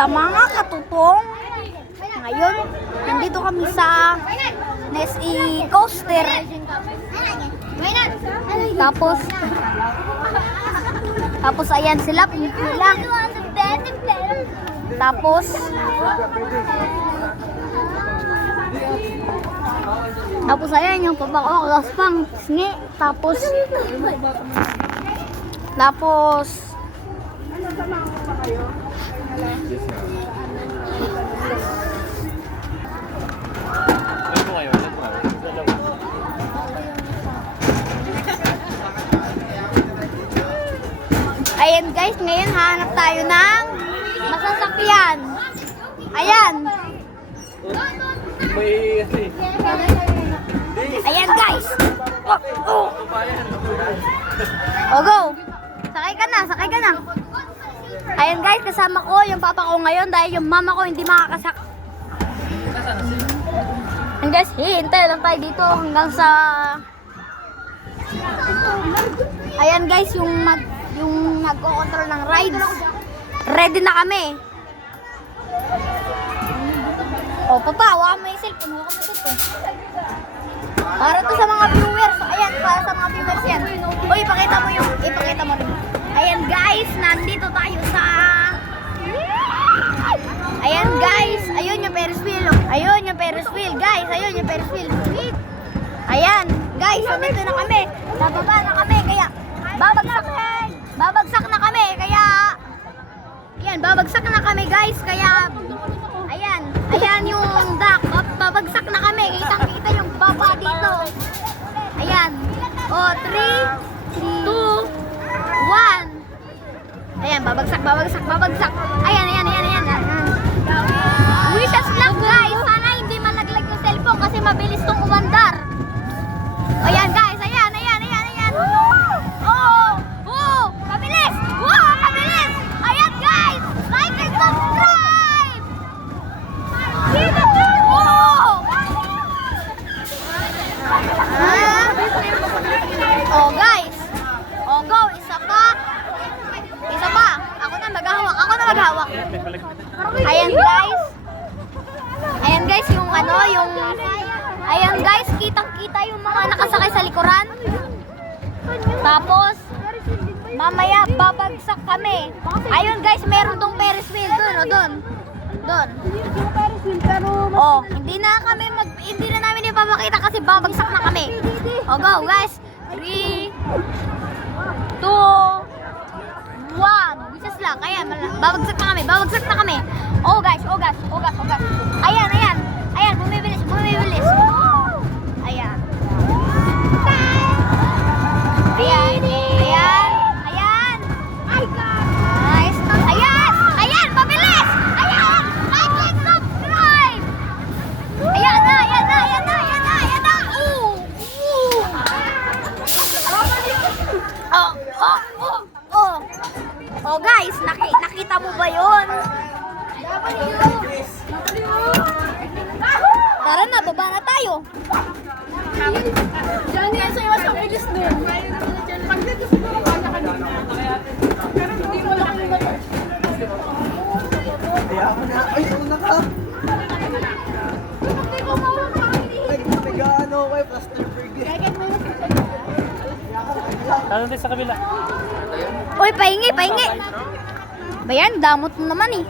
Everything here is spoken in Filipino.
Kamusta mga katutong? Ngayon, nandito kami sa NSE Coaster. Tapos ayan sila, pumipila. Tapos ayan yung papakakas pang sngi. Tapos ayan guys, ngayon hanap tayo ng masasakyan. Ayan. Ayan guys. Oh, go. Sakay ka na. Ayan guys, kasama ko yung papa ko ngayon dahil yung mama ko hindi makakasak. Ayan guys, hintay lang tayo dito hanggang sa... Ayan guys, yung nagko-control ng rides. Ready na kami. O papa, hawakan mo yung cellphone. Para to sa mga viewers. Ayan, para sa mga viewers yan. O, ipakita mo rin. Ayan guys, nandito tayo sa... Ayan guys, ayun yung Ferris wheel. Ayun yung Ferris wheel, guys. Ayun yung Ferris wheel. Ayan, guys, nandito na kami. Nababa na kami, kaya babagsak na kami, kaya... Ayan, babagsak na kami guys, kaya... Ayan yung dock. Babagsak na kami. Kitang-kita yung baba dito. Ayan. O, 3, 2, 1. Ayan, babagsak. Ayan. Wish us luck guys. Sana hindi malaglag yung cellphone kasi mabilis tong umandar. Ayan guys, ayan. Oh, mabilis. Wow, mabilis. Ayan guys, like and subscribe. Oh go, isa pa. Ako na maghahawak. Ayan guys, ayan guys, kitang-kita yung mga nakasakay sa likuran. Tapos mamaya babagsak kami. Ayun guys, meron tong Ferris wheel doon. Oh, hindi na namin ipapakita kasi babagsak na kami. Oh, go guys. 3, 2, 1. Bisas lang. Ayan, babagsak na kami. Oh, guys. Ayan, bumibilis. Ayan. Nice. Ayan, mabilis. Ayan, like and subscribe. Ayan na. Oh guys, nakita mo ba yun? Tara na, baba na tayo. Diyan yan sa iwas ang bilis doon. Pagdito siguro kanya kanina. Pero hindi mo lang yung motor. Ay, una ka. Nag-ano kayo, plaster burger. Ano din sa kabila? Uy, pahingi. Bayan, damot mo naman eh.